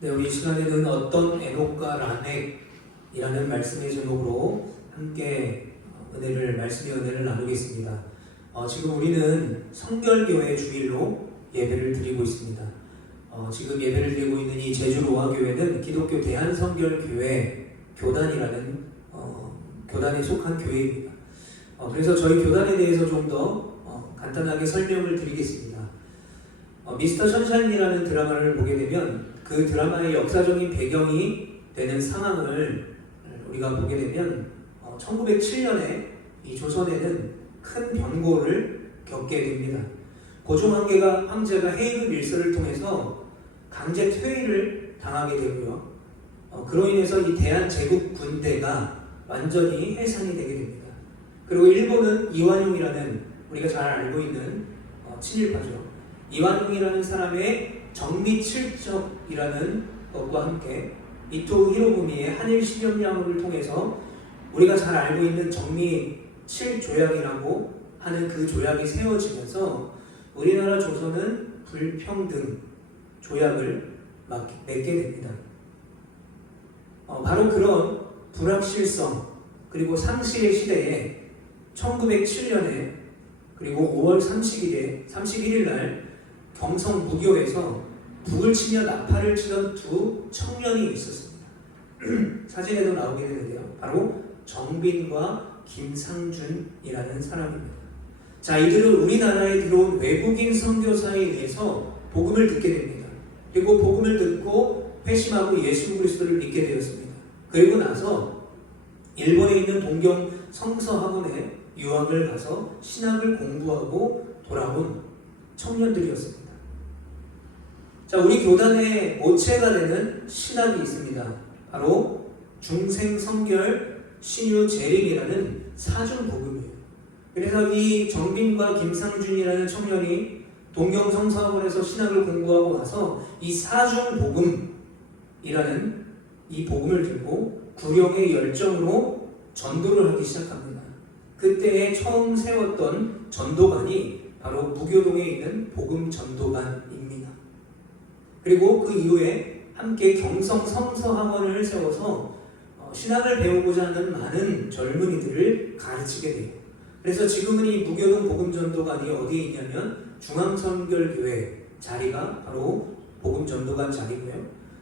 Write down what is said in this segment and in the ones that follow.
네, 우리 이 시간에는 어떤 에녹과 라멕이라는 말씀의 제목으로 함께 말씀의 은혜를 나누겠습니다. 지금 우리는 성결교회 주일로 예배를 드리고 있습니다. 지금 예배를 드리고 있는 이 제주 로아교회는 기독교 대한성결교회 교단이라는 교단에 속한 교회입니다. 그래서 저희 교단에 대해서 좀 더 간단하게 설명을 드리겠습니다. 미스터 션샤인이라는 드라마를 보게 되면 그 드라마의 역사적인 배경이 되는 상황을 우리가 보게 되면 1907년에 이 조선에는 큰 변고를 겪게 됩니다. 고종 황제가 헤이그 밀서를 통해서 강제 퇴위를 당하게 되고요. 그로 인해서 이 대한제국 군대가 완전히 해산이 되게 됩니다. 그리고 일본은 이완용이라는 우리가 잘 알고 있는 친일파죠. 이완용이라는 사람의 정미칠적이라는 것과 함께 이토 히로부미의 한일 실현량을 통해서 우리가 잘 알고 있는 정미 7조약이라고 하는 그 조약이 세워지면서 우리나라 조선은 불평등 조약을 맺게 됩니다. 바로 그런 불확실성 그리고 상실의 시대에 1907년에 그리고 5월 31일 날 경성 무교에서 북을 치며 나팔을 치던 두 청년이 있었습니다. 사진에도 나오게 되는데요. 바로 정빈과 김상준이라는 사람입니다. 자, 이들은 우리나라에 들어온 외국인 선교사에 의해서 복음을 듣게 됩니다. 그리고 복음을 듣고 회심하고 예수 그리스도를 믿게 되었습니다. 그리고 나서 일본에 있는 동경 성서학원에 유학을 가서 신학을 공부하고 돌아온 청년들이었습니다. 자, 우리 교단의 모체가 되는 신학이 있습니다. 바로 중생성결 신유재림이라는 사중복음이에요. 그래서 이 정빈과 김상준이라는 청년이 동경성서학원에서 신학을 공부하고 나서 이 사중복음이라는 이 복음을 들고 구령의 열정으로 전도를 하기 시작합니다. 그때에 처음 세웠던 전도관이 바로 무교동에 있는 복음전도관입니다. 그리고 그 이후에 함께 경성 성서학원을 세워서 신학을 배우고자 하는 많은 젊은이들을 가르치게 돼요. 그래서 지금은 이 무교동 복음전도관이 어디에 있냐면 중앙선결교회 자리가 바로 복음전도관 자리고요.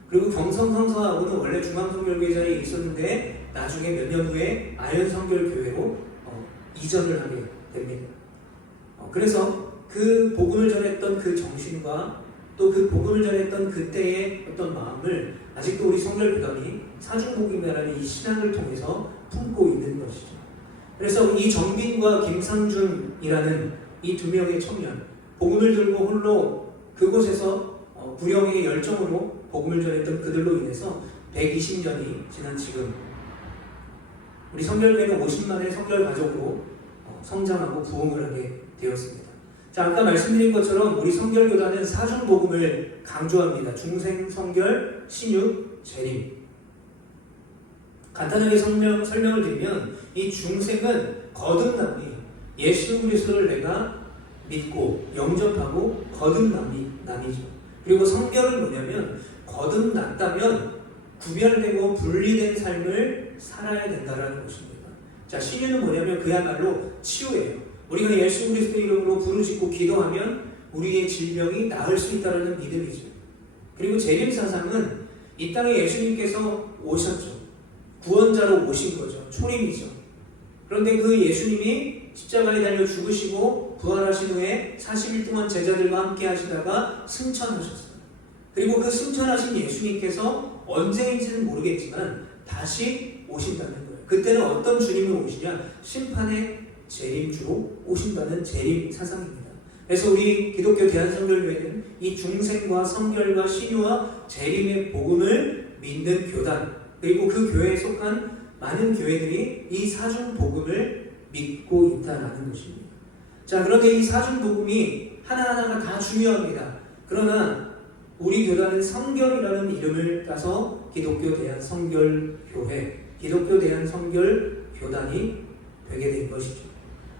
그리고 경성 성서학원은 원래 중앙선결교회 자리에 있었는데 나중에 몇 년 후에 아현선결교회로 이전을 하게 됩니다. 그래서 그 복음을 전했던 그 정신과 또 그 복음을 전했던 그때의 어떤 마음을 아직도 우리 성결교단이 사중복음이라는 이 신학을 통해서 품고 있는 것이죠. 그래서 이 정빈과 김상준이라는 이 두 명의 청년, 복음을 들고 홀로 그곳에서 구령의 열정으로 복음을 전했던 그들로 인해서 120년이 지난 지금 우리 성결교회는 50만의 성결 가족으로 성장하고 부흥을 하게 되었습니다. 자, 아까 말씀드린 것처럼 우리 성결교단은 사중복음을 강조합니다. 중생, 성결, 신유, 재림. 간단하게 설명을 드리면 이 중생은 거듭남이 예수 그리스도를 내가 믿고 영접하고 거듭남이죠. 그리고 성결은 뭐냐면 거듭났다면 구별되고 분리된 삶을 살아야 된다는 것입니다. 자, 신유는 뭐냐면 그야말로 치유예요. 우리가 예수 그리스도 이름으로 부르짖고 기도하면 우리의 질병이 나을 수 있다는 믿음이죠. 그리고 재림사상은 이 땅에 예수님께서 오셨죠. 구원자로 오신 거죠. 초림이죠. 그런데 그 예수님이 십자가에 달려 죽으시고 부활하신 후에 40일 동안 제자들과 함께 하시다가 승천하셨어요. 그리고 그 승천하신 예수님께서 언제인지는 모르겠지만 다시 오신다는 거예요. 그때는 어떤 주님으로 오시냐? 심판의 재림주로 오신다는 재림 사상입니다. 그래서 우리 기독교 대한성결교회는 이 중생과 성결과 신유와 재림의 복음을 믿는 교단, 그리고 그 교회에 속한 많은 교회들이 이 사중복음을 믿고 있다는 것입니다. 자, 그런데 이 사중복음이 하나하나가 다 중요합니다. 그러나 우리 교단은 성결이라는 이름을 따서 기독교 대한성결교회, 기독교 대한성결교단이 되게 된 것이죠.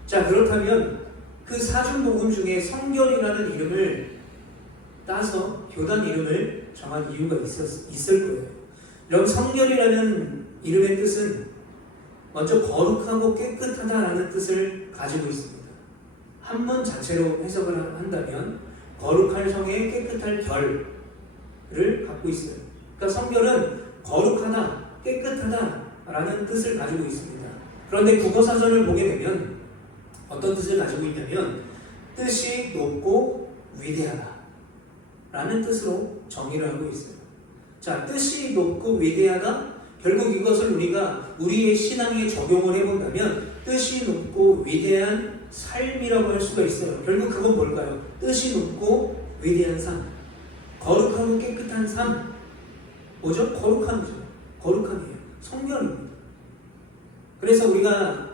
자, 그렇다면 그 사중복음 중에 성결이라는 이름을 따서 교단 이름을 정한 이유가 있을 거예요. 여러분, 성결이라는 이름의 뜻은 먼저 거룩하고 깨끗하다라는 뜻을 가지고 있습니다. 한문 자체로 해석을 한다면 거룩할 성에 깨끗할 결을 갖고 있어요. 그러니까 성결은 거룩하다, 깨끗하다라는 뜻을 가지고 있습니다. 그런데 국어사전을 보게 되면 어떤 뜻을 가지고 있냐면 뜻이 높고 위대하다 라는 뜻으로 정의를 하고 있어요. 자, 뜻이 높고 위대하다, 결국 이것을 우리가 우리의 신앙에 적용을 해본다면 뜻이 높고 위대한 삶이라고 할 수가 있어요. 결국 그건 뭘까요? 뜻이 높고 위대한 삶, 거룩하고 깨끗한 삶. 뭐죠? 거룩함이죠. 거룩함이에요. 성결입니다. 그래서 우리가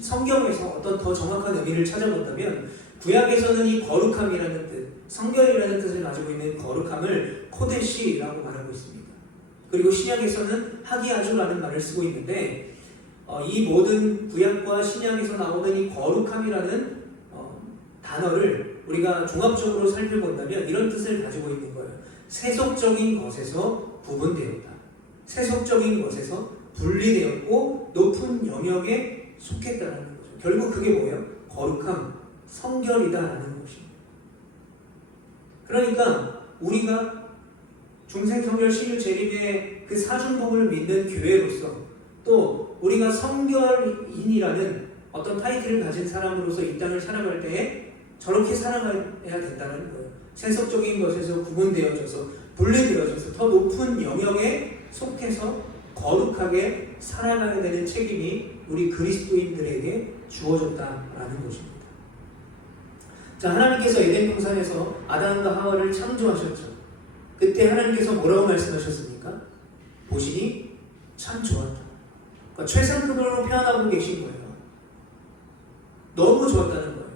성경에서 어떤 더 정확한 의미를 찾아본다면 구약에서는 이 거룩함이라는 뜻, 성결이라는 뜻을 가지고 있는 거룩함을 코데시라고 말하고 있습니다. 그리고 신약에서는 하기야주라는 말을 쓰고 있는데 이 모든 구약과 신약에서 나오는 이 거룩함이라는 단어를 우리가 종합적으로 살펴본다면 이런 뜻을 가지고 있는 거예요. 세속적인 것에서 구분되었다. 세속적인 것에서 분리되었고 높은 영역에 속했다는 거죠. 결국 그게 뭐예요? 거룩함, 성결이다라는 것입니다. 그러니까 우리가 중생성결 신유재림의 그 사중복을 믿는 교회로서 또 우리가 성결인이라는 어떤 타이틀을 가진 사람으로서 이 땅을 살아갈 때에 저렇게 살아가야 된다는 거예요. 세속적인 것에서 구분되어져서 분리되어져서 더 높은 영역에 속해서 거룩하게 살아가야 되는 책임이 우리 그리스도인들에게 주어졌다라는 것입니다. 자, 하나님께서 에덴 동산에서 아담과 하와를 창조하셨죠. 그때 하나님께서 뭐라고 말씀하셨습니까? 보시니 참 좋았다. 그러니까 최상급으로 표현하고 계신 거예요. 너무 좋았다는 거예요.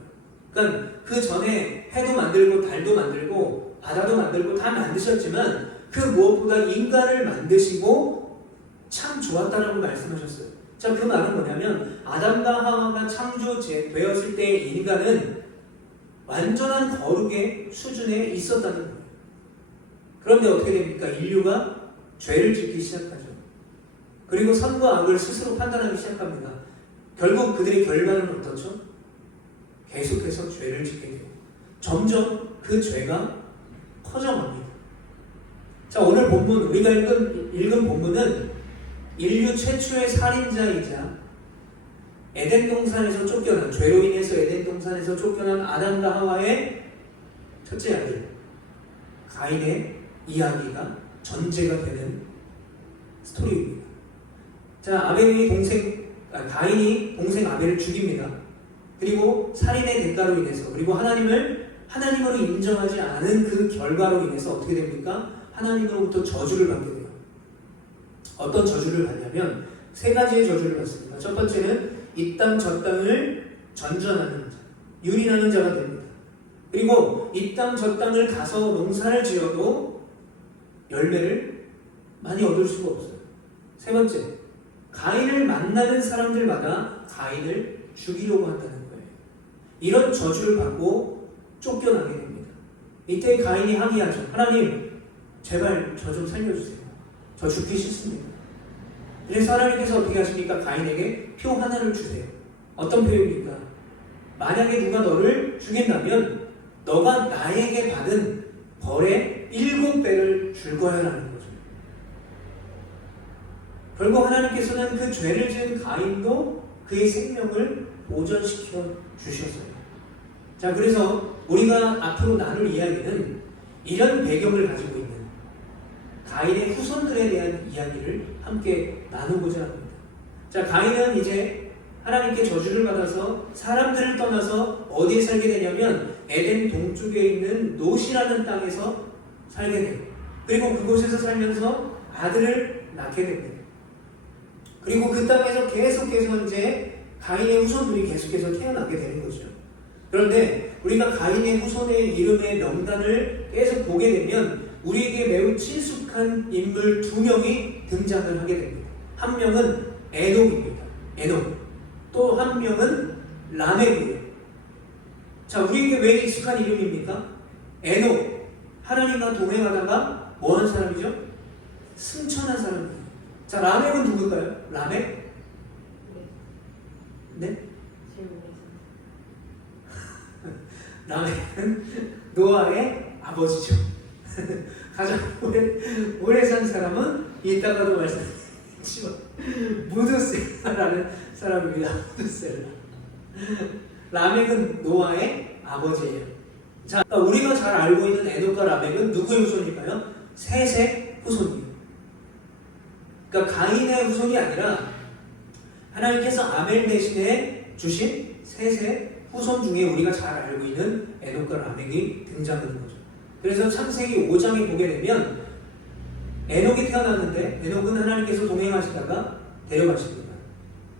그러니까 그 전에 해도 만들고 달도 만들고 바다도 만들고 다 만드셨지만 그 무엇보다 인간을 만드시고 참 좋았다라고 말씀하셨어요. 자, 그 말은 뭐냐면 아담과 하와가 창조되었을 때의 인간은 완전한 거룩의 수준에 있었다는 거예요. 그런데 어떻게 됩니까? 인류가 죄를 짓기 시작하죠. 그리고 선과 악을 스스로 판단하기 시작합니다. 결국 그들의 결과는 어떻죠? 계속해서 죄를 짓게 돼요. 점점 그 죄가 커져갑니다. 자, 오늘 본문, 우리가 읽은 본문은 인류 최초의 살인자이자 에덴 동산에서 쫓겨난, 죄로 인해서 에덴 동산에서 쫓겨난 아담과 하와의 첫째 아들 가인의 이야기가 전제가 되는 스토리입니다. 자, 가인이 동생 아벨을 죽입니다. 그리고 살인의 대가로 인해서, 그리고 하나님으로 인정하지 않은 그 결과로 인해서 어떻게 됩니까? 하나님으로부터 저주를 받게 돼요. 어떤 저주를 받냐면 세 가지의 저주를 받습니다. 첫 번째는 이 땅 저 땅을 전전하는 자, 유린하는 자가 됩니다. 그리고 이 땅 저 땅을 가서 농사를 지어도 열매를 많이 얻을 수가 없어요. 세 번째, 가인을 만나는 사람들마다 가인을 죽이려고 한다는 거예요. 이런 저주를 받고 쫓겨나게 됩니다. 이때 가인이 항의하죠. 하나님, 제발 저 좀 살려주세요. 저 죽기 싫습니다. 그래서 하나님께서 어떻게 하십니까? 가인에게 표 하나를 주세요. 어떤 표입니까? 만약에 누가 너를 죽인다면 너가 나에게 받은 벌의 7배를 줄 거야 라는 거죠. 결국 하나님께서는 그 죄를 지은 가인도 그의 생명을 보전시켜 주셨어요. 자, 그래서 우리가 앞으로 나눌 이야기는 이런 배경을 가지고 있는 가인의 후손들에 대한 이야기를 함께 나누고자 합니다. 자, 가인은 이제 하나님께 저주를 받아서 사람들을 떠나서 어디에 살게 되냐면 에덴 동쪽에 있는 노시라는 땅에서 살게 돼요. 그리고 그곳에서 살면서 아들을 낳게 됩니다. 그리고 그 땅에서 계속해서 이제 가인의 후손들이 계속해서 태어나게 되는 거죠. 그런데 우리가 가인의 후손의 이름의 명단을 계속 보게 되면 우리에게 매우 친숙한 인물 2명이 등장을 하게 됩니다. 한 명은 에녹입니다. 에녹. 또 한 명은 라멕이에요. 자, 우리에게 왜 익숙한 이름입니까? 에녹. 하나님과 동행하다가 뭐한 사람이죠? 승천한 사람이에요. 자, 라멕은 누굴까요? 라멕? 네? 라멕은 노아의 아버지죠. 가장 오래 산 사람은 이따가도 말씀드렸지만 무드셀라라는 사람입니다. 무드셀라. 라멕은 노아의 아버지예요. 자, 우리가 잘 알고 있는 에녹과 라멕은 누구의 후손일까요? 셋의 후손이에요. 그러니까 가인의 후손이 아니라 하나님께서 아벨 대신에 주신 셋의 후손 중에 우리가 잘 알고 있는 에녹과 라멕이 등장하는 거죠. 그래서 창세기 5장에 보게 되면 에녹이 태어났는데 에녹은 하나님께서 동행하시다가 데려가십니다.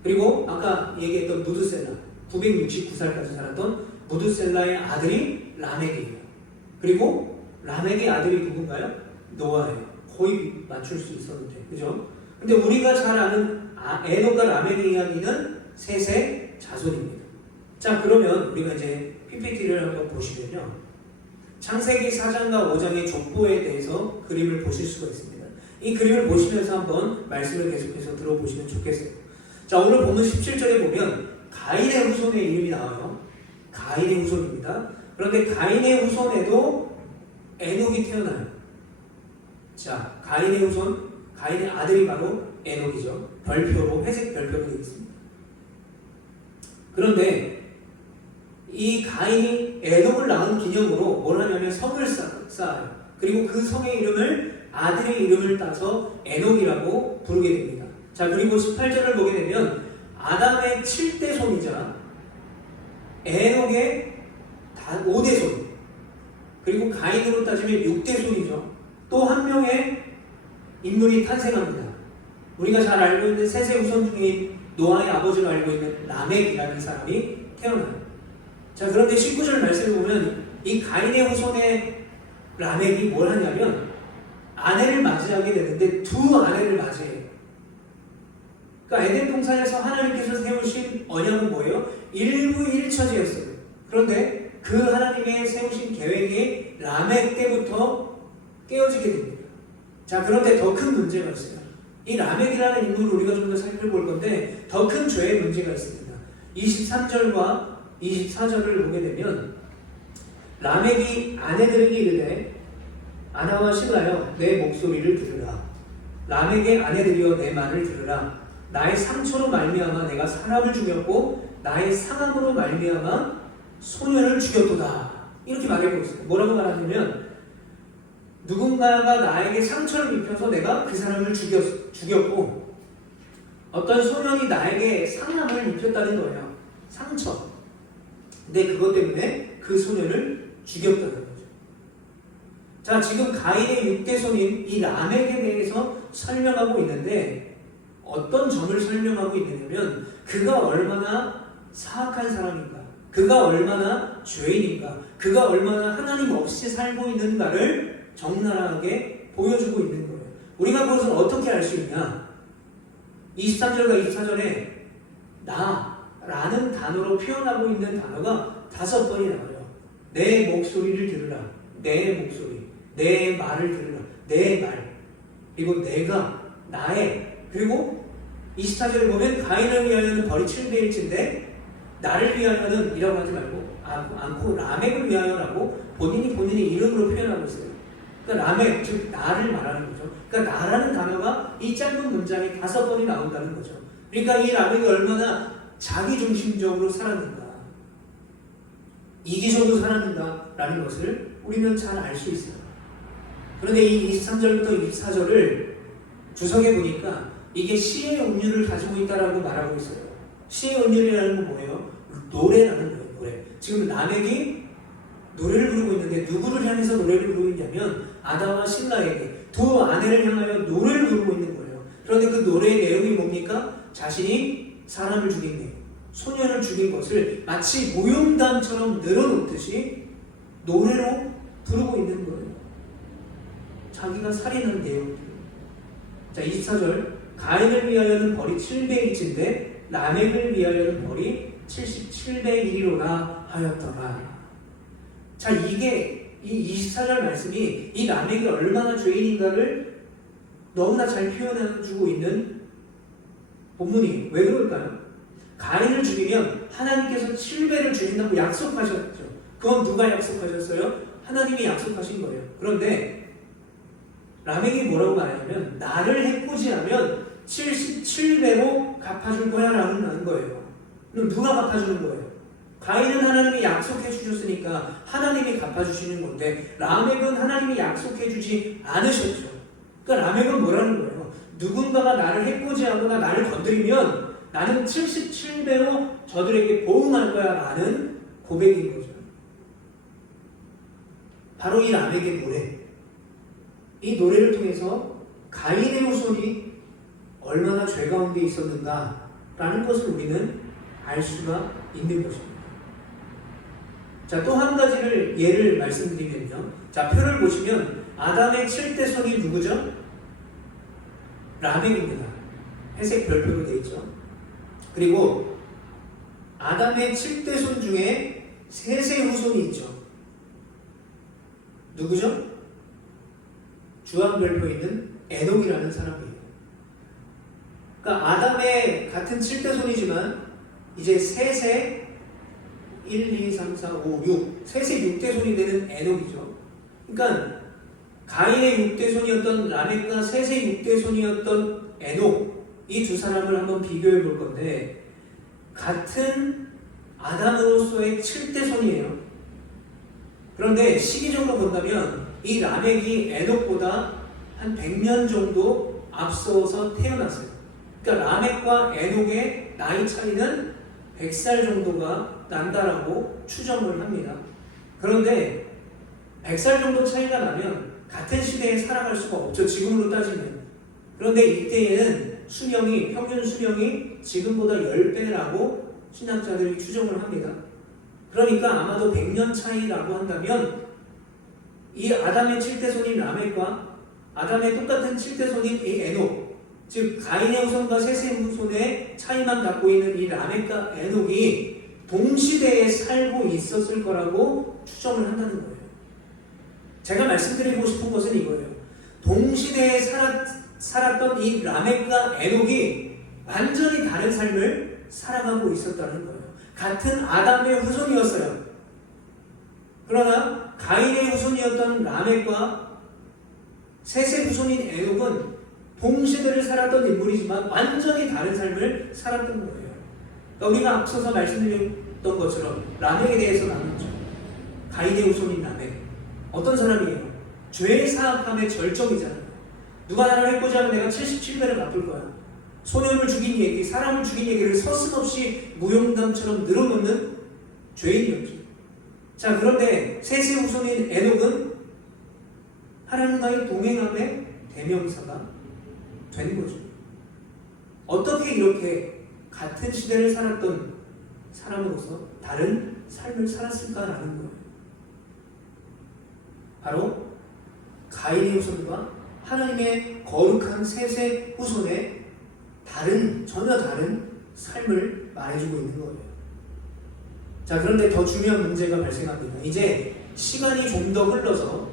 그리고 아까 얘기했던 무드셀라 969살까지 살았던 무드셀라의 아들이 라멕이에요. 그리고 라멕의 아들이 누군가요? 노아예요. 거의 맞출 수 있었는데, 그죠? 근데 우리가 잘 아는 에녹과 라멕의 이야기는 셋의 자손입니다. 자, 그러면 우리가 이제 PPT를 한번 보시면요, 창세기 4장과 5장의 족보에 대해서 그림을 보실 수가 있습니다. 이 그림을 보시면서 한번 말씀을 계속해서 들어보시면 좋겠어요. 자, 오늘 본문 17절에 보면 가인의 후손의 이름이 나와요. 가인의 후손입니다. 그런데 가인의 후손에도 에녹이 태어나요. 자, 가인의 후손, 가인의 아들이 바로 에녹이죠. 별표로, 회색 별표로 되어 있습니다. 그런데 이 가인이 에녹을 낳은 기념으로 뭘 하냐면 성을 쌓아요. 그리고 그 성의 이름을 아들의 이름을 따서 에녹이라고 부르게 됩니다. 자, 그리고 18절을 보게 되면 아담의 7대 손이자 에녹의 5대 손, 그리고 가인으로 따지면 6대 손이죠. 또 한 명의 인물이 탄생합니다. 우리가 잘 알고 있는 셋의 후손 중에 노아의 아버지로 알고 있는 라멕이라는 사람이 태어나요. 자, 그런데 19절 말씀을 보면 이 가인의 후손의 라멕이 뭘 하냐면 아내를 맞이하게 되는데 두 아내를 맞이해요. 그러니까 에덴 동산에서 하나님께서 세우신 언약은 뭐예요? 일부일처제였어요. 그런데 그 하나님의 세우신 계획이 라멕 때부터 깨어지게 됩니다. 자, 그런데 더 큰 문제가 있어요. 이 라멕이라는 인물을 우리가 좀 더 살펴볼 건데 더 큰 죄의 문제가 있습니다. 23절과 24절을 보게 되면 라멕이 아내들에게 이르되 아나와 실라여 내 목소리를 들으라. 라멕의 아내들이여 내 말을 들으라. 나의 상처로 말미암아 내가 사람을 죽였고 나의 상함으로 말미암아 소년을 죽였도다. 이렇게 말하고 있어요. 뭐라고 말하냐면 누군가가 나에게 상처를 입혀서 내가 그 사람을 죽였고 어떤 소년이 나에게 상함을 입혔다는 거예요. 상처. 근데 그것 때문에 그 소년을 죽였다는 거죠. 자, 지금 가인의 6대 손인 이 라멕에 대해서 설명하고 있는데 어떤 점을 설명하고 있느냐면 그가 얼마나 사악한 사람인가, 그가 얼마나 죄인인가, 그가 얼마나 하나님 없이 살고 있는가를 적나라하게 보여주고 있는 거예요. 우리가 그것을 어떻게 알 수 있냐? 23절과 24절에 나라는 단어로 표현하고 있는 단어가 5번이 나와요. 내 목소리를 들으라. 내 목소리. 내 말을 들으라. 내 말. 그리고 내가, 나의. 그리고 24절을 보면 가인을 위하여는 벌이 700일째인데 나를 위하여는 이라고 하지 않고 라멕을 위하여라고 본인이 이름으로 표현하고 있어요. 그러니까 라멕, 즉 나를 말하는 거죠. 그러니까 나라는 단어가 이 짧은 문장에 5번이 나온다는 거죠. 그러니까 이 라멕이 얼마나 자기중심적으로 살았는가, 이기적으로 살았는가라는 것을 우리는 잘 알 수 있어요. 그런데 이 23절부터 24절을 주석해 보니까 이게 시의 운율을 가지고 있다라고 말하고 있어요. 시의 운율이라는 건 뭐예요? 노래라는 거예요. 노래. 지금 라멕이 노래를 부르고 있는데 누구를 향해서 노래를 부르고 있냐면 아담과 실라에게 두 아내를 향하여 노래를 부르고 있는 거예요. 그런데 그 노래의 내용이 뭡니까? 자신이 사람을 죽인 내용, 소년을 죽인 것을 마치 모욕담처럼 늘어놓듯이 노래로 부르고 있는 거예요. 자기가 살인한 내용. 자, 24절 가인을 위하여는 벌이 700일째인데 라멕을 위하여는 벌이 77일이로나 하였더라. 자, 이게 이 24절 말씀이 이 라멕이 얼마나 죄인인가를 너무나 잘 표현해주고 있는 본문이에요. 왜 그럴까요? 가인을 죽이면 하나님께서 7배를 주신다고 약속하셨죠. 그건 누가 약속하셨어요? 하나님이 약속하신 거예요. 그런데 라멕이 뭐라고 말하냐면 나를 해코지하면 77배로 갚아줄 거야 라는 거예요. 그럼 누가 갚아주는 거예요? 가인은 하나님이 약속해 주셨으니까 하나님이 갚아주시는 건데 라멕은 하나님이 약속해 주지 않으셨죠. 그러니까 라멕은 뭐라는 거예요? 누군가가 나를 해코지하거나 나를 건드리면 나는 77배로 저들에게 보응할 거야 라는 고백인 거죠. 바로 이 라멕의 노래, 이 노래를 통해서 가인의 후손이 얼마나 죄 가운데 있었는가 라는 것을 우리는 알 수가 있는 것입니다. 자, 또 한 가지를 예를 말씀드리면요. 자, 표를 보시면 아담의 7대 손이 누구죠? 라멕입니다. 회색 별표로 되어 있죠. 그리고 아담의 7대 손 중에 셋의 후손이 있죠. 누구죠? 주황 별표 있는 에녹이라는 사람이에요. 그러니까 아담의 같은 7대 손이지만 이제 셋의 1, 2, 3, 4, 5, 6 셋의 6대 손이 되는 에녹이죠. 그러니까 가인의 6대 손이었던 라멕과 셋의 6대 손이었던 에녹, 이 두 사람을 한번 비교해 볼 건데 같은 아담으로서의 7대 손이에요. 그런데 시기적으로 본다면 이 라멕이 에녹보다 한 100년 정도 앞서서 태어났어요. 그러니까 라멕과 에녹의 나이 차이는 100살 정도가 난다라고 추정을 합니다. 그런데 100살 정도 차이가 나면 같은 시대에 살아갈 수가 없죠. 지금으로 따지면. 그런데 이때에는 평균 수명이 지금보다 10배라고 신학자들이 추정을 합니다. 그러니까 아마도 100년 차이라고 한다면 이 아담의 7대 손인 라멕과 아담의 똑같은 7대 손인 이 에녹, 즉 가인의 후손과 셋의 후손의 차이만 갖고 있는 이 라멕과 에녹이 동시대에 살고 있었을 거라고 추정을 한다는 거예요. 제가 말씀드리고 싶은 것은 이거예요. 동시대에 살았던 이 라멕과 에녹이 완전히 다른 삶을 살아가고 있었다는 거예요. 같은 아담의 후손이었어요. 그러나 가인의 후손이었던 라멕과 셋의 후손인 에녹은 동시대를 살았던 인물이지만 완전히 다른 삶을 살았던 거예요. 그러니까 우리가 앞서서 말씀드렸던 것처럼 라멕에 대해서 나눴죠. 가인의 후손인 라멕, 어떤 사람이에요? 죄 사함의 절정이잖아요. 누가 나를 해코지하면 내가 77배를 갚을 거야. 소년을 죽인 얘기, 사람을 죽인 얘기를 서슴없이 무용담처럼 늘어놓는 죄인이었죠. 자, 그런데 셋의 후손인 에녹은 하나님과의 동행함의 대명사가 된 거죠. 어떻게 이렇게 같은 시대를 살았던 사람으로서 다른 삶을 살았을까라는 거예요. 바로 가인의 후손과 하나님의 거룩한 셋의 후손의 전혀 다른 삶을 말해주고 있는 거예요. 자, 그런데 더 중요한 문제가 발생합니다. 이제 시간이 좀 더 흘러서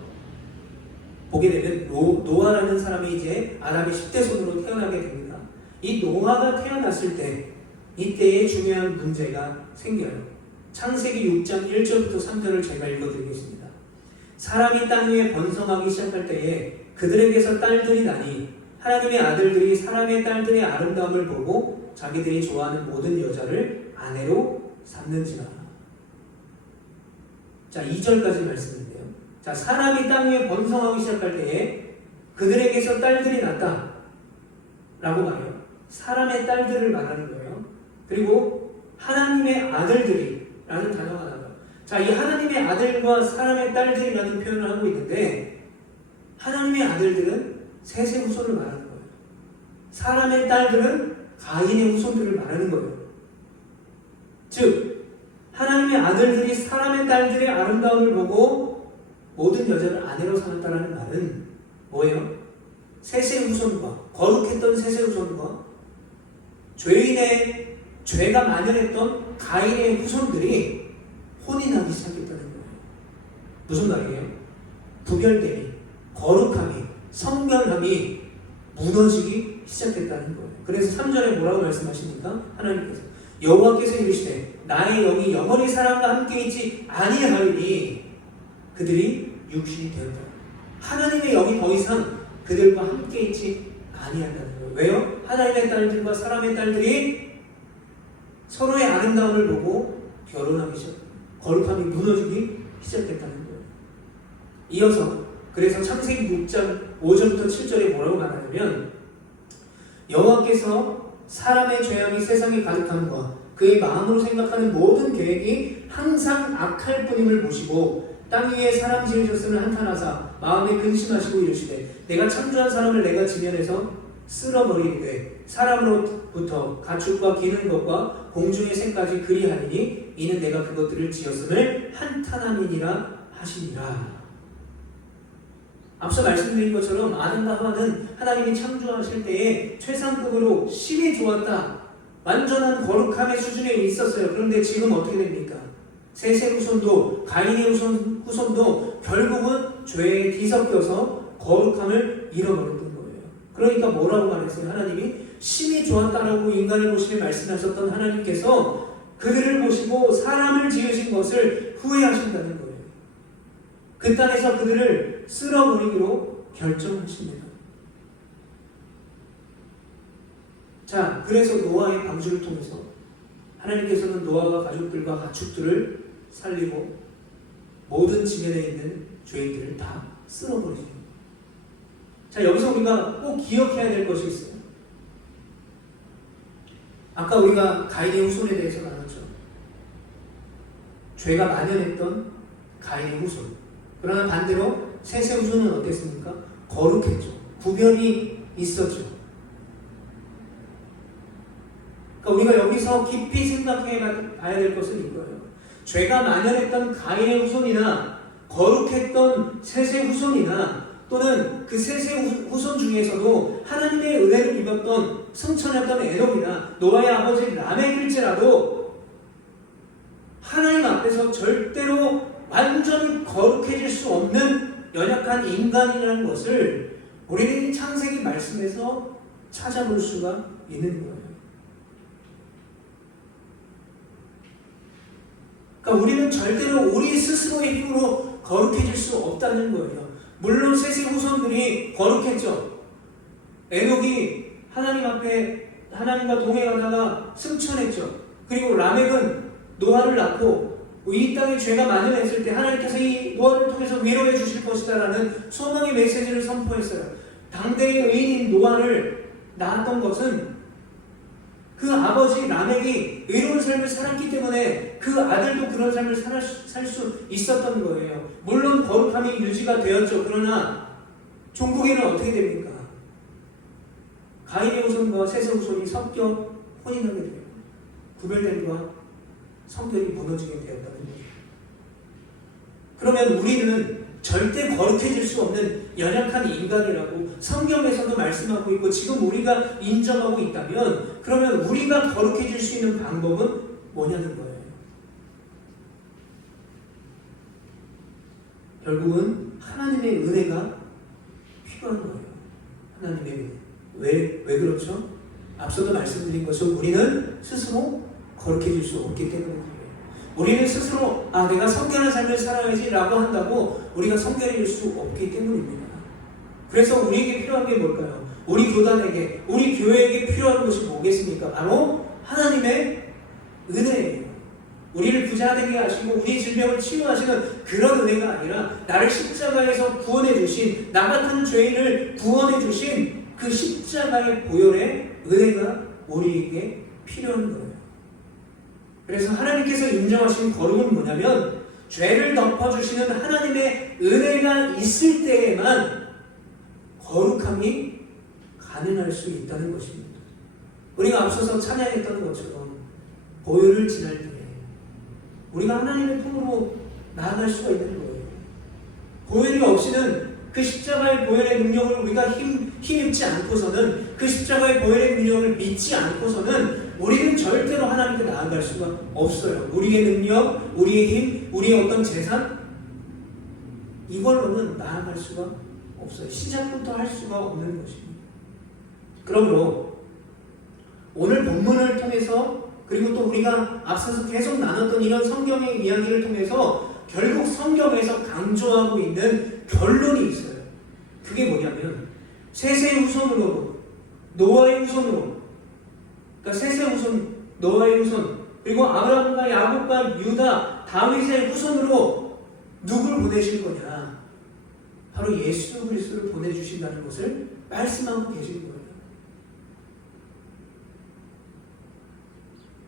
보게 되면 노아라는 사람이 이제 아담의 10대 손으로 태어나게 됩니다. 이 노아가 태어났을 때 이때에 중요한 문제가 생겨요. 창세기 6장 1절부터 3절을 제가 읽어드리겠습니다. 사람이 땅 위에 번성하기 시작할 때에 그들에게서 딸들이 나니 하나님의 아들들이 사람의 딸들의 아름다움을 보고 자기들이 좋아하는 모든 여자를 아내로 삼는지라. 자, 2절까지 말씀인데요. 자, 사람이 땅 위에 번성하기 시작할 때에 그들에게서 딸들이 났다 라고 말해요. 사람의 딸들을 말하는 거예요. 그리고 하나님의 아들들이 라는 단어가 나와요. 자, 이 하나님의 아들과 사람의 딸들이라는 표현을 하고 있는데 하나님의 아들들은 셋의 후손을 말하는 거예요. 사람의 딸들은 가인의 후손들을 말하는 거예요. 즉 하나님의 아들들이 사람의 딸들의 아름다움을 보고 모든 여자를 아내로 삼았다는 말은 뭐예요? 셋의 후손과 거룩했던 셋의 후손과 죄가 만연했던 가인의 후손들이 혼인하기 시작했다는 거예요. 무슨 말이에요? 구별됨이, 거룩함이, 성결함이 무너지기 시작했다는 거예요. 그래서 3절에 뭐라고 말씀하십니까? 하나님께서 여호와께서 이르시되 나의 영이 영원히 사람과 함께 있지 아니하리니 그들이 육신이 되었다. 하나님의 영이 더 이상 그들과 함께 있지 아니한다는 거예요. 왜요? 하나님의 딸들과 사람의 딸들이 서로의 아름다움을 보고 결혼하기 시작, 거룩함이 무너지기 시작했다는 거예요. 이어서 그래서 창세기 6장 5절부터 7절에 뭐라고 말하냐면 여호와께서 사람의 죄악이 세상에 가득함과 그의 마음으로 생각하는 모든 계획이 항상 악할 뿐임을 보시고 땅 위에 사람 지으셨음을 한탄하사 마음에 근심하시고 이르시되 내가 창조한 사람을 내가 지면에서 쓸어버리되 사람으로부터 가축과 기는 것과 공중의 새까지 그리하니니 이는 내가 그것들을 지었음을 한탄함이니라 하시니라. 앞서 말씀드린 것처럼 아담과 하와는 하나님이 창조하실 때에 최상급으로 심히 좋았다, 완전한 거룩함의 수준에 있었어요. 그런데 지금 어떻게 됩니까? 셋의 후손도 가인의 후손도 결국은 죄에 뒤섞여서 거룩함을 잃어버렸던 거예요. 그러니까 뭐라고 말했어요? 하나님이 심히 좋았다라고 인간을 보시며 말씀하셨던 하나님께서 그들을 보시고 사람을 지으신 것을 후회하신다는 거예요. 그 땅에서 그들을 쓸어버리기로 결정하십니다. 자, 그래서 노아의 방주를 통해서 하나님께서는 노아와 가족들과 가축들을 살리고 모든 지면에 있는 죄인들을 다 쓸어버리십니다. 자, 여기서 우리가 꼭 기억해야 될 것이 있어요. 아까 우리가 가인의 후손에 대해서 나눴죠. 죄가 만연했던 가인의 후손. 그러나 반대로 셋의 후손은 어땠습니까? 거룩했죠. 구별이 있었죠. 그러니까 우리가 여기서 깊이 생각해 봐야 될 것은 이거예요. 죄가 만연했던 가인의 후손이나 거룩했던 셋의 후손이나 또는 그 셋의 후손 중에서도 하나님의 은혜를 입었던 성천했던 에녹이나 노아의 아버지 라멕일지라도 하나님 앞에서 절대로 완전히 거룩해질 수 없는 연약한 인간이라는 것을 우리는 창세기 말씀에서 찾아볼 수가 있는 거예요. 그러니까 우리는 절대로 우리 스스로의 힘으로 거룩해질 수 없다는 거예요. 물론 셋의 후손들이 거룩했죠. 에녹이 하나님 앞에 하나님과 동행하다가 승천했죠. 그리고 라멕은 노아를 낳고 이 땅에 죄가 만연했을 때 하나님께서 이 노아를 통해서 위로해 주실 것이다 라는 소망의 메시지를 선포했어요. 당대의 의인인 노아를 낳았던 것은 그 아버지 라멕이 의로운 삶을 살았기 때문에 그 아들도 그런 삶을 살 수 있었던 거예요. 물론 거룩함이 유지가 되었죠. 그러나 종국에는 어떻게 됩니까? 가인의 후손과 셋의 후손이 섞여 혼인하게 돼요. 구별됨과 성결이 무너지게 되었다는 거죠. 그러면 우리는 절대 거룩해질 수 없는 연약한 인간이라고 성경에서도 말씀하고 있고 지금 우리가 인정하고 있다면 그러면 우리가 거룩해질 수 있는 방법은 뭐냐는 거예요. 결국은 하나님의 은혜가 필요한 거예요. 하나님의 은혜. 왜 그렇죠? 앞서도 말씀드린 것처럼 우리는 스스로 거룩해질 수 없기 때문입니다. 우리는 스스로 내가 성결한 삶을 살아야지 라고 한다고 우리가 성결해질 수 없기 때문입니다. 그래서 우리에게 필요한 게 뭘까요? 우리 교단에게, 우리 교회에게 필요한 것이 뭐겠습니까? 바로 하나님의 은혜예요. 우리를 부자되게 하시고 우리 질병을 치유하시는 그런 은혜가 아니라 나를 십자가에서 구원해 주신, 나 같은 죄인을 구원해 주신 그 십자가의 보혈의 은혜가 우리에게 필요한 거예요. 그래서 하나님께서 인정하신 거룩은 뭐냐면 죄를 덮어주시는 하나님의 은혜가 있을 때에만 거룩함이 가능할 수 있다는 것입니다. 우리가 앞서서 찬양했던 것처럼 보혈을 지날 때 우리가 하나님의 품으로 나아갈 수가 있는 거예요. 보혈이 없이는 그 십자가의 보혈의 능력을 우리가 힘입지 않고서는 그 십자가의 보혈의 능력을 믿지 않고서는 우리는 절대로 하나님께 나아갈 수가 없어요. 우리의 능력, 우리의 힘, 우리의 어떤 재산 이걸로는 나아갈 수가 없어요. 시작부터 할 수가 없는 것입니다. 그러므로 오늘 본문을 통해서 그리고 또 우리가 앞서서 계속 나눴던 이런 성경의 이야기를 통해서 결국 성경에서 강조하고 있는 결론이 있어요. 그게 뭐냐면 셋의 후손으로 노아의 후손으로, 그러니까 셋의 후손, 노아의 후손, 그리고 아브라함과 야곱과 유다, 다윗의 후손으로 누굴 보내실 거냐? 바로 예수 그리스도를 보내주신다는 것을 말씀하고 계신 거예요.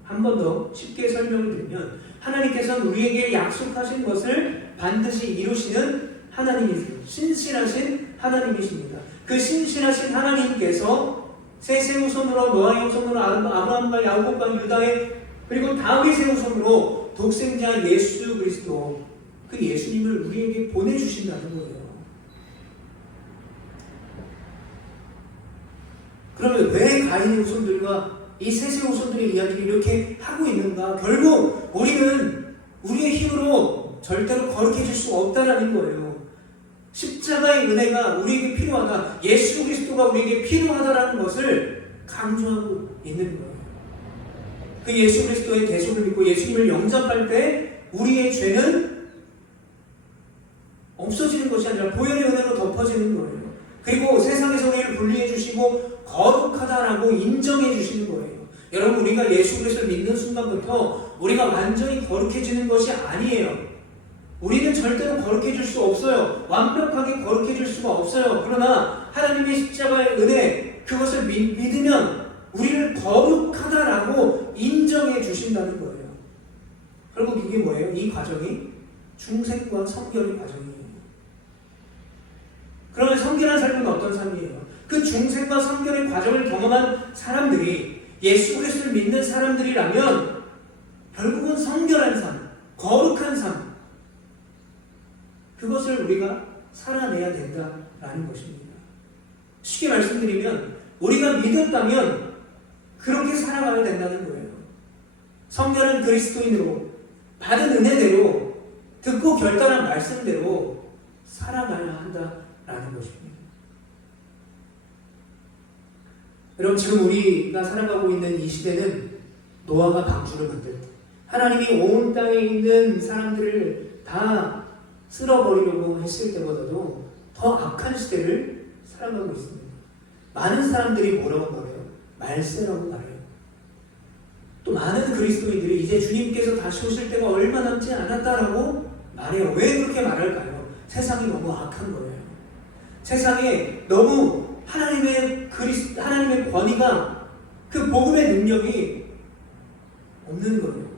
한 번 더 쉽게 설명을 드리면 하나님께서는 우리에게 약속하신 것을 반드시 이루시는 하나님이세요. 신실하신 하나님이십니다. 그 신실하신 하나님께서 셋의 후손으로 노아의 후손으로 아브라함과 야곱과 유다의 그리고 다윗의 후손으로 독생자 예수 그리스도 그 예수님을 우리에게 보내주신다는 거예요. 그러면 왜 가인의 후손들과 이 셋의 후손들의 이야기를 이렇게 하고 있는가? 결국 우리는 우리의 힘으로 절대로 거룩해질 수 없다는 거예요. 십자가의 은혜가 우리에게 필요하다. 예수 그리스도가 우리에게 필요하다라는 것을 강조하고 있는 거예요. 그 예수 그리스도의 대속을 믿고 예수님을 영접할 때 우리의 죄는 없어지는 것이 아니라 보혈의 은혜로 덮어지는 거예요. 그리고 세상에서 우리를 분리해 주시고 거룩하다라고 인정해 주시는 거예요. 여러분, 우리가 예수 그리스도를 믿는 순간부터 우리가 완전히 거룩해지는 것이 아니에요. 우리는 절대로 거룩해질 수 없어요. 완벽하게 거룩해질 수가 없어요. 그러나 하나님의 십자가의 은혜, 그것을 믿으면 우리를 거룩하다라고 인정해 주신다는 거예요. 결국 이게 뭐예요? 이 과정이 중생과 성결의 과정이에요. 그러면 성결한 삶은 어떤 삶이에요? 그 중생과 성결의 과정을 경험한 사람들이 예수 그리스도를 믿는 사람들이라면 결국은 성결한 삶, 거룩한 삶, 그것을 우리가 살아내야 된다라는 것입니다. 쉽게 말씀드리면 우리가 믿었다면 그렇게 살아가야 된다는 거예요. 성결한 그리스도인으로 받은 은혜대로 듣고 결단한 말씀대로 살아가야 한다라는 것입니다. 여러분, 지금 우리가 살아가고 있는 이 시대는 노아가 방주를 만들 때 하나님이 온 땅에 있는 사람들을 다 쓸어버리려고 했을 때보다도 더 악한 시대를 살아가고 있습니다. 많은 사람들이 뭐라고 말해요? 말세라고 말해요. 또 많은 그리스도인들이 이제 주님께서 다시 오실 때가 얼마 남지 않았다라고 말해요. 왜 그렇게 말할까요? 세상이 너무 악한 거예요. 세상에 너무 하나님의 권위가, 그 복음의 능력이 없는 거예요.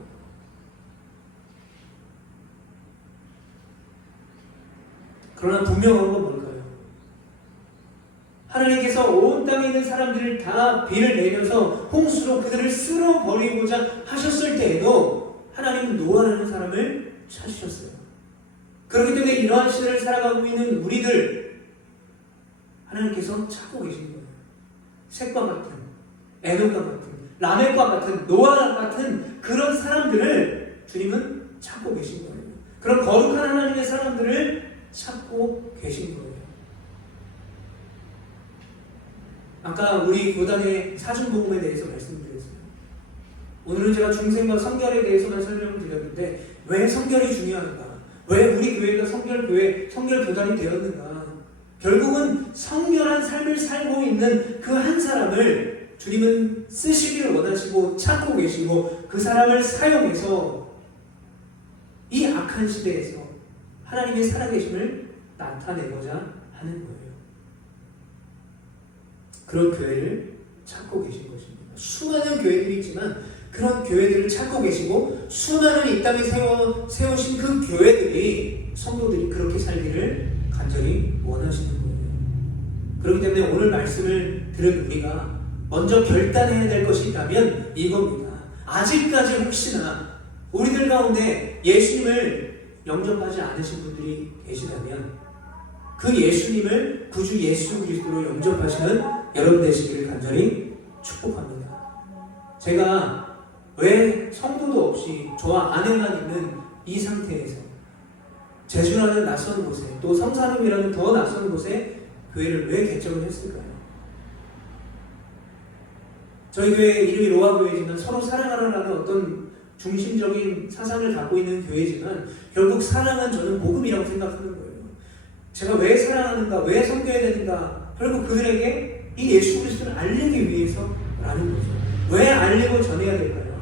그러나 분명한 건 뭘까요? 하나님께서 온 땅에 있는 사람들을 다 비를 내려서 홍수로 그들을 쓸어버리고자 하셨을 때에도 하나님은 노아라는 사람을 찾으셨어요. 그렇기 때문에 이러한 시대를 살아가고 있는 우리들, 하나님께서 찾고 계신 거예요. 셋과 같은, 에녹과 같은, 라멕과 같은, 노아와 같은 그런 사람들을 주님은 찾고 계신 거예요. 그런 거룩한 하나님의 사람들을 찾고 계신 거예요. 아까 우리 교단의 사순복음에 대해서 말씀드렸어요. 오늘은 제가 중생과 성결에 대해서만 설명을 드렸는데 왜 성결이 중요한가? 왜 우리 교회가 성결교회, 성결교단이 되었는가? 결국은 성결한 삶을 살고 있는 그 한 사람을 주님은 쓰시기를 원하시고 찾고 계시고 그 사람을 사용해서 이 악한 시대에서 하나님의 살아계심을 나타내고자 하는 거예요. 그런 교회를 찾고 계신 것입니다. 수많은 교회들이 있지만 그런 교회들을 찾고 계시고 수많은 이 땅에 세우신 그 교회들이, 성도들이 그렇게 살기를 간절히 원하시는 거예요. 그렇기 때문에 오늘 말씀을 들은 우리가 먼저 결단해야 될 것이 있다면 이겁니다. 아직까지 혹시나 우리들 가운데 예수님을 영접하지 않으신 분들이 계시다면 그 예수님을 구주 예수 그리스도로 영접하시는 여러분 되시기를 간절히 축복합니다. 제가 왜 성도도 없이 저와 아내만 있는 이 상태에서 제주라는 낯선 곳에, 또 성산읍이라는 더 낯선 곳에 교회를 왜 개척을 했을까요? 저희 교회 이름이 로아교회지만 서로 사랑하라는 어떤 중심적인 사상을 갖고 있는 교회지만 결국 사랑은 저는 복음이라고 생각하는 거예요. 제가 왜 사랑하는가, 왜 섬겨야 되는가, 결국 그들에게 이 예수 그리스도를 알리기 위해서라는 거죠. 왜 알리고 전해야 될까요?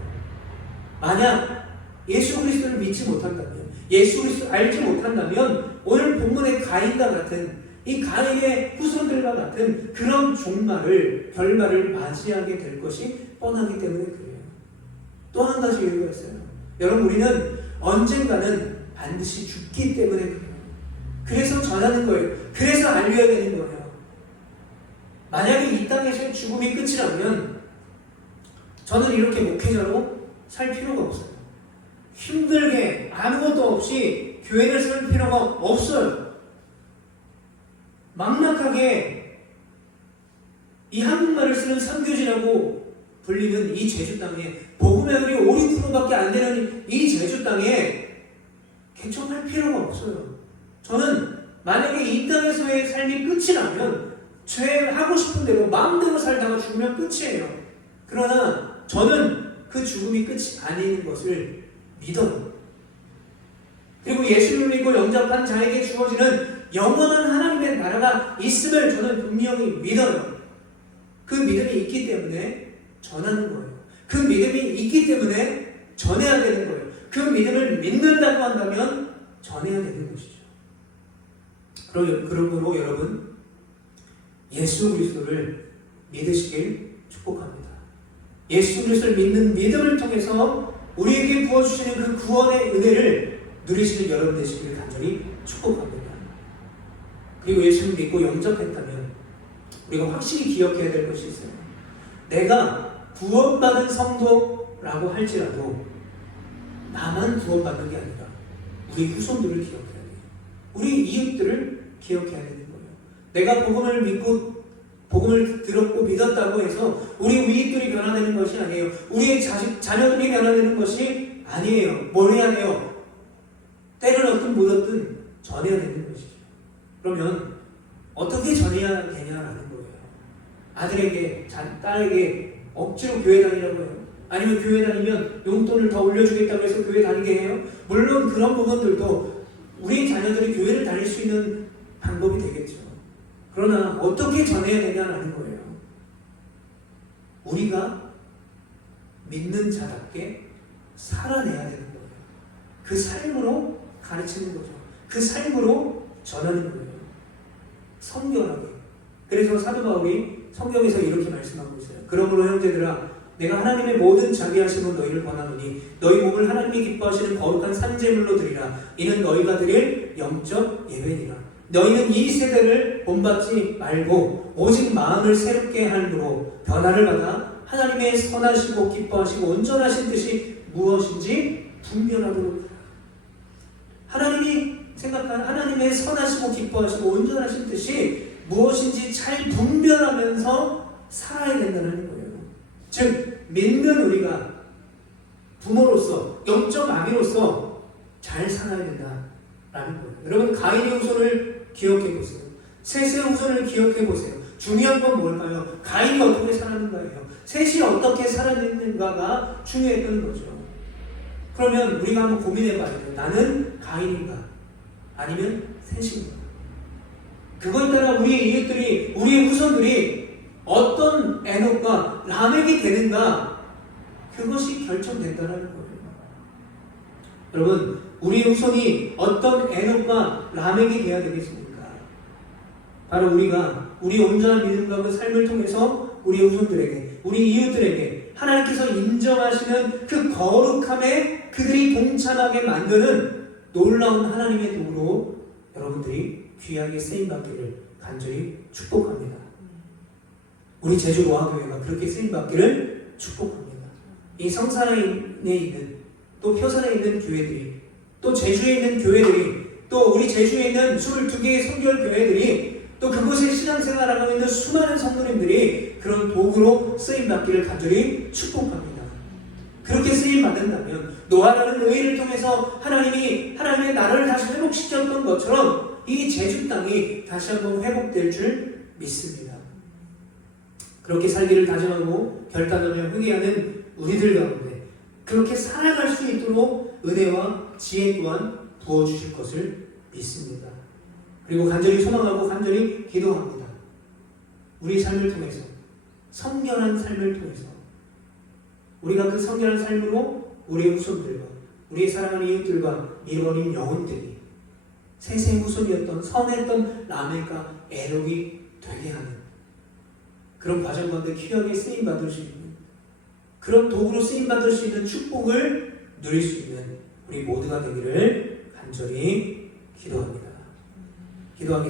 만약 예수 그리스도를 믿지 못한다면, 예수 그리스도를 알지 못한다면 오늘 본문의 가인과 같은, 이 가인의 후손들과 같은 그런 종말을, 결말을 맞이하게 될 것이 뻔하기 때문에 그래요. 또 한 가지 이유가 있어요. 여러분, 우리는 언젠가는 반드시 죽기 때문에 그래요. 그래서 전하는 거예요. 그래서 알려야 되는 거예요. 만약에 이 땅에서의 죽음이 끝이라면 저는 이렇게 목회자로 살 필요가 없어요. 힘들게 아무것도 없이 교회를 살 필요가 없어요. 막막하게 이 한국말을 쓰는 선교지라고 불리는 이 제주 땅에, 복음의 우리 5, 6%밖에 안 되는 이 제주 땅에 개척할 필요가 없어요. 저는 만약에 이 땅에서의 삶이 끝이라면 제 하고 싶은 대로 마음대로 살다가 죽으면 끝이에요. 그러나 저는 그 죽음이 끝이 아닌 것을 믿어요. 그리고 예수를 믿고 영접한 자에게 주어지는 영원한 하나님의 나라가 있음을 저는 분명히 믿어요. 그 믿음이 있기 때문에 전하는 거예요. 그 믿음이 있기 때문에 전해야 되는 거예요. 그 믿음을 믿는다고 한다면 전해야 되는 것이죠. 그러므로 여러분, 예수 그리스도를 믿으시길 축복합니다. 예수 그리스도를 믿는 믿음을 통해서 우리에게 부어주시는 그 구원의 은혜를 누리시는 여러분 되시기를 간절히 축복합니다. 그리고 예수를 믿고 영접했다면 우리가 확실히 기억해야 될 것이 있어요. 내가 구원받은 성도라고 할지라도 나만 구원받는 게 아니라 우리 후손들을 기억해야 돼요. 우리 이웃들을 기억해야 되는 거예요. 내가 복음을 믿고 복음을 들었고 믿었다고 해서 우리 이웃들이 변화되는 것이 아니에요. 우리의 자녀들이 변화되는 것이 아니에요. 뭘 해야 돼요? 때를 얻든 못 얻든 전해야 되는 것이죠. 그러면 어떻게 전해야 되냐라는 거예요. 아들에게, 딸에게 억지로 교회 다니라고 해요. 아니면 교회 다니면 용돈을 더 올려주겠다고 해서 교회 다니게 해요. 물론 그런 부분들도 우리 자녀들이 교회를 다닐 수 있는 방법이 되겠죠. 그러나 어떻게 전해야 되냐라는 거예요. 우리가 믿는 자답게 살아내야 되는 거예요. 그 삶으로 가르치는 거죠. 그 삶으로 전하는 거예요. 성결하게. 그래서 사도 바울이 성경에서 이렇게 말씀하고 있어요. 그러므로 형제들아, 내가 하나님의 모든 자비하심을 너희를 권하노니 너희 몸을 하나님이 기뻐하시는 거룩한 산제물로 드리라. 이는 너희가 드릴 영적 예배니라. 너희는 이 세대를 본받지 말고 오직 마음을 새롭게 함으로 변화를 받아 하나님의 선하시고 기뻐하시고 온전하신 뜻이 무엇인지 분별하도록 하라. 하나님이 생각한 하나님의 선하시고 기뻐하시고 온전하신 뜻이 무엇인지 잘 분별하면서 살아야 된다는 거예요. 즉 믿는 우리가 부모로서 영적 아비로서 잘 살아야 된다라는 거예요. 여러분, 가인의 후손을 기억해 보세요. 셋의 후손을 기억해 보세요. 중요한 건 뭘까요? 가인이 어떻게 살았는가예요. 셋이 어떻게 살아냈는가가 중요했던 거죠. 그러면 우리가 한번 고민해 봐야 돼요. 나는 가인인가? 아니면 셋인가? 그거에 따라 우리의 이웃들이, 우리의 후손들이 어떤 에녹과 라멕이 되는가, 그것이 결정된다는 거예요. 여러분, 우리의 후손이 어떤 에녹과 라멕이 되어야 되겠습니까? 바로 우리가 우리 온전한 믿음과 그 삶을 통해서 우리의 후손들에게, 우리 이웃들에게 하나님께서 인정하시는 그 거룩함에 그들이 동참하게 만드는 놀라운 하나님의 도구로 여러분들이 귀하게 쓰임받기를 간절히 축복합니다. 우리 제주 로아교회가 그렇게 쓰임받기를 축복합니다. 이 성산에 있는, 또 표산에 있는 교회들이, 또 제주에 있는 교회들이, 또 우리 제주에 있는 22개의 선결교회들이, 또 그곳에 신앙생활하고 있는 수많은 성도님들이 그런 도구로 쓰임받기를 간절히 축복합니다. 그렇게 쓰임 받는다면 노아라는 의인을 통해서 하나님의 나라를 다시 회복시켰던 것처럼 이 제주 땅이 다시 한번 회복될 줄 믿습니다. 그렇게 살기를 다짐하고 결단하며 회개하는 우리들 가운데 그렇게 살아갈 수 있도록 은혜와 지혜 또한 부어주실 것을 믿습니다. 그리고 간절히 소망하고 간절히 기도합니다. 우리 삶을 통해서, 성결한 삶을 통해서 우리가 그 성결한 삶으로 우리의 후손들과 우리의 사랑하는 이웃들과 잃어버린 영혼들이 셋의 후손이었던 선했던 라멕과 에녹이 되게 하는 그런 과정 가운데 귀하게 쓰임받을 수 있는, 그런 도구로 쓰임받을 수 있는 축복을 누릴 수 있는 우리 모두가 되기를 간절히 기도합니다. 기도하겠습니다.